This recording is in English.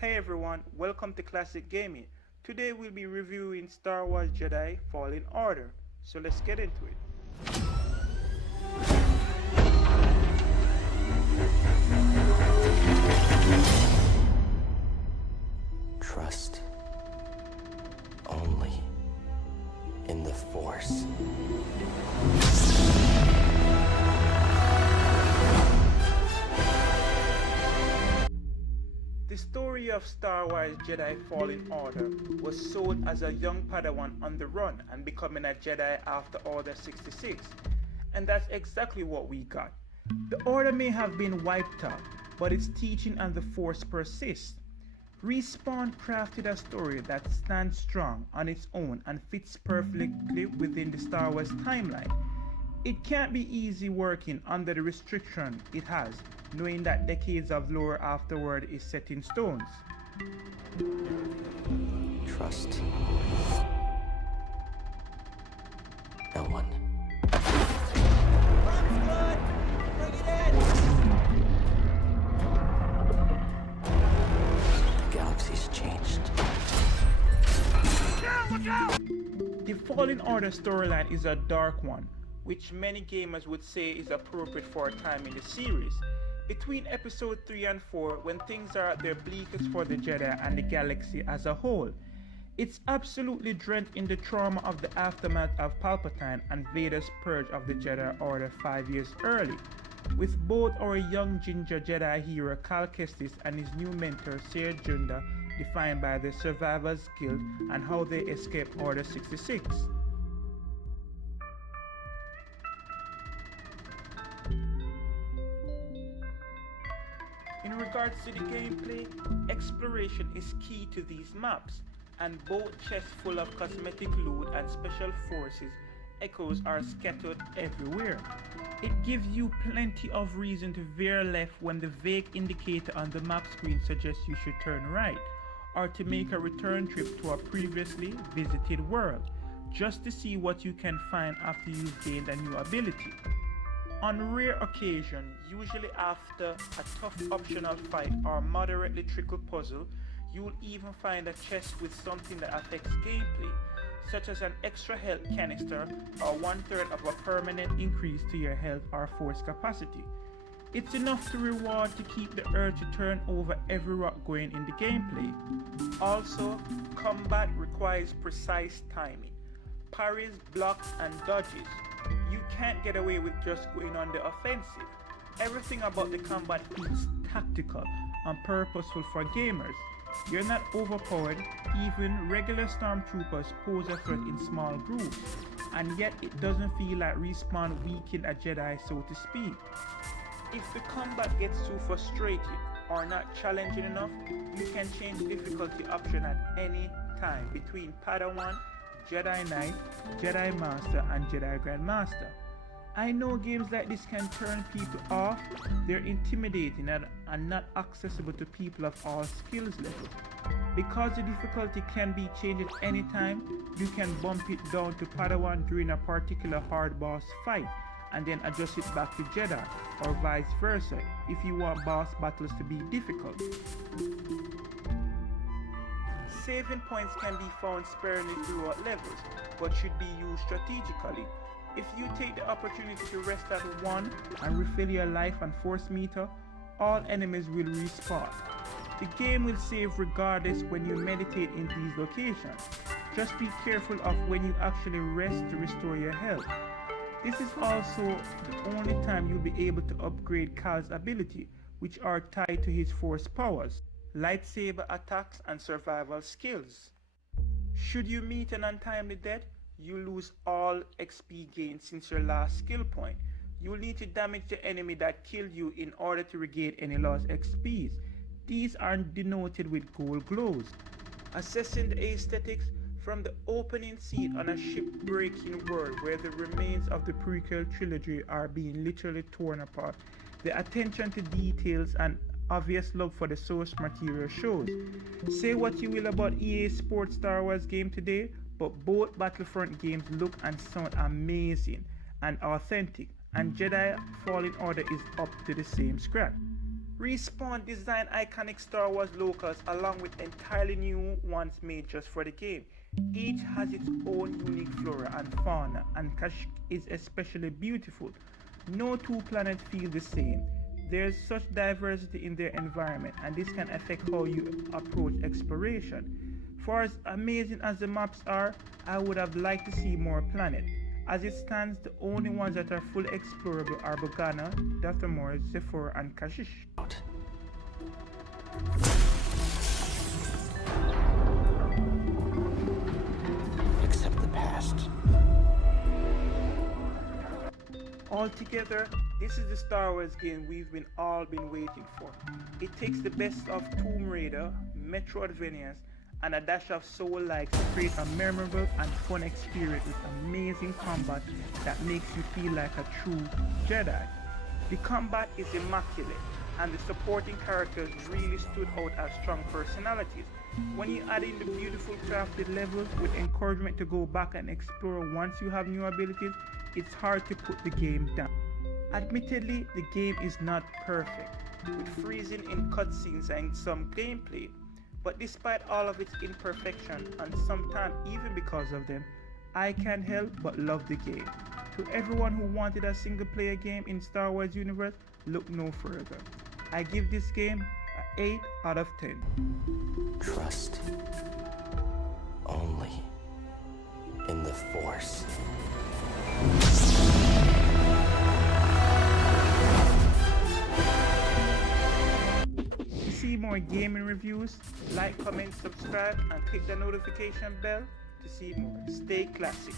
Hey everyone, welcome to Classic Gaming. Today we'll be reviewing Star Wars Jedi Fallen Order. So let's get into it. Trust only in the Force. The story of Star Wars Jedi Fallen Order was sold as a young Padawan on the run and becoming a Jedi after Order 66. And that's exactly what we got. The Order may have been wiped out, but its teaching and the Force persists. Respawn crafted a story that stands strong on its own and fits perfectly within the Star Wars timeline. It can't be easy working under the restriction it has, knowing that decades of lore afterward is set in stones. Trust no one. The galaxy's changed. The Fallen Order storyline is a dark one, which many gamers would say is appropriate for a time in the series. Between episode 3 and 4, when things are at their bleakest for the Jedi and the galaxy as a whole, it's absolutely drenched in the trauma of the aftermath of Palpatine and Vader's purge of the Jedi Order 5 years early, with both our young ginger Jedi hero Cal Kestis and his new mentor Ser Junda defined by the Survivors Guild and how they escaped Order 66. In regards to the gameplay, exploration is key to these maps, and both chests full of cosmetic loot and special forces echoes are scattered everywhere. It gives you plenty of reason to veer left when the vague indicator on the map screen suggests you should turn right, or to make a return trip to a previously visited world, just to see what you can find after you've gained a new ability. On rare occasion, usually after a tough optional fight or moderately tricky puzzle, you'll even find a chest with something that affects gameplay, such as an extra health canister or 1/3 of a permanent increase to your health or force capacity. It's enough to reward to keep the urge to turn over every rock going in the gameplay. Also, combat requires precise timing, parries, blocks, and dodges. You can't get away with just going on the offensive. Everything about the combat feels tactical and purposeful for gamers. You're not overpowered, even regular stormtroopers pose a threat in small groups, and yet it doesn't feel like Respawn weakened a Jedi, so to speak. If the combat gets too frustrating or not challenging enough, you can change the difficulty option at any time between Padawan, Jedi Knight, Jedi Master, and Jedi Grandmaster. I know games like this can turn people off, they're intimidating and not accessible to people of all skills levels. Because the difficulty can be changed at any time, you can bump it down to Padawan during a particular hard boss fight, and then adjust it back to Jedi, or vice versa, if you want boss battles to be difficult. Saving points can be found sparingly throughout levels, but should be used strategically. If you take the opportunity to rest at 1 and refill your life and force meter, all enemies will respawn. The game will save regardless when you meditate in these locations. Just be careful of when you actually rest to restore your health. This is also the only time you'll be able to upgrade Cal's ability, which are tied to his force powers, lightsaber attacks, and survival skills. Should you meet an untimely death, you lose all XP gained since your last skill point. You will need to damage the enemy that killed you in order to regain any lost XPs. These are denoted with gold glows. Assessing the aesthetics, from the opening scene on a ship-breaking world where the remains of the prequel trilogy are being literally torn apart, the attention to details and obvious love for the source material shows. Say what you will about EA Sports Star Wars game today, but both Battlefront games look and sound amazing and authentic, and Jedi Fallen Order is up to the same scratch. Respawn designed iconic Star Wars locals along with entirely new ones made just for the game. Each has its own unique flora and fauna, and Kashyyyk is especially beautiful. No two planets feel the same. There's such diversity in their environment, and this can affect how you approach exploration. For as amazing as the maps are, I would have liked to see more planets. As it stands, the only ones that are fully explorable are Bogana, Dathomir, Zephyr, and Kashyyyk. Accept the past. Altogether, this is the Star Wars game we've all been waiting for. It takes the best of Tomb Raider, Metroidvanias, and a dash of soul-like to create a memorable and fun experience with amazing combat that makes you feel like a true Jedi. The combat is immaculate, and the supporting characters really stood out as strong personalities. When you add in the beautiful crafted levels with encouragement to go back and explore once you have new abilities, it's hard to put the game down. Admittedly, the game is not perfect, with freezing in cutscenes and some gameplay, but despite all of its imperfection, and sometimes even because of them, I can't help but love the game. To everyone who wanted a single player game in Star Wars universe, look no further. I give this game an 8 out of 10. Trust only in the Force. To see more gaming reviews, like, comment, subscribe, and click the notification bell to see more. Stay classic.